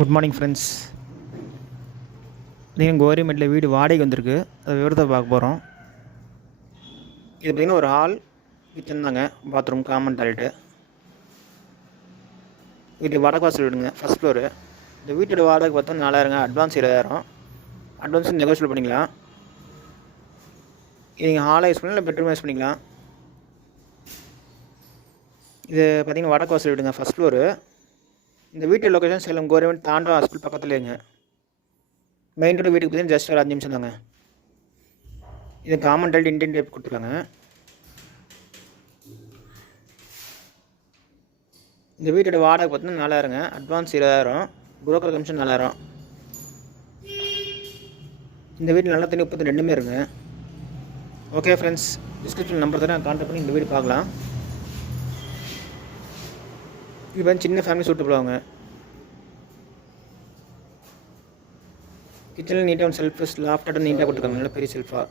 Good morning friends. நீங்கள் கவர்மெண்ட்டில் வீடு வாடகைக்கு வந்திருக்கு. அதை விவரத்தை பார்க்க போகிறோம். இது பார்த்திங்கன்னா ஒரு ஹால், கிச்சன் தாங்க, பாத்ரூம், காமன் டாய்லெட்டு. வீட்டு வடக்கு வாசல் வீடுங்க, ஃபஸ்ட் ஃப்ளோரு. இந்த வீட்டோட வாடகை பார்த்தா 4000ங்க. அட்வான்ஸ் 20,000. அட்வான்ஸ் நெகோஷியபிள் பண்ணிக்கலாம். இது நீங்கள் ஹாலாக யூஸ் பண்ணலாம், இல்லை பெட்ரூம் யூஸ் பண்ணிக்கலாம். இது பார்த்திங்கன்னா வடக்கு வாசல் வீடுங்க, ஃபஸ்ட் ஃப்ளோரு. இந்த வீட்டு லொக்கேஷன் சேலம் கவர்மெண்ட் தாண்டா ஹாஸ்பிட்டல் பக்கத்துலேங்க. மெயின் ரோடு வீட்டுக்கு பார்த்தீங்கன்னா ஜஸ்ட் ஒரு 5 நிமிஷம் தாங்க. இது காமன் டாய்லெட் இண்டியன் டைப் கொடுத்துருக்காங்க. இந்த வீட்டோட வாடகை பார்த்தீங்கன்னா 4000ங்க. அட்வான்ஸ் 20,000. Broker commission 4000. இந்த வீட்டில் நல்ல தண்ணி 32 இருக்குங்க. ஓகே ஃப்ரெண்ட்ஸ், டிஸ்கிரிப்ஷன் நம்பர் தரேன், கான்டாக்ட் பண்ணி இந்த வீடு பார்க்கலாம். இது வந்து சின்ன ஃபேமிலி சூட்டபிள் ஆகுங்க. கிச்சனில் நீட்டாக செல்ஃப் லாஃப்டாக நீட்டாக கொடுத்துருக்காங்க, நல்ல பெரிய செல்ஃபாக.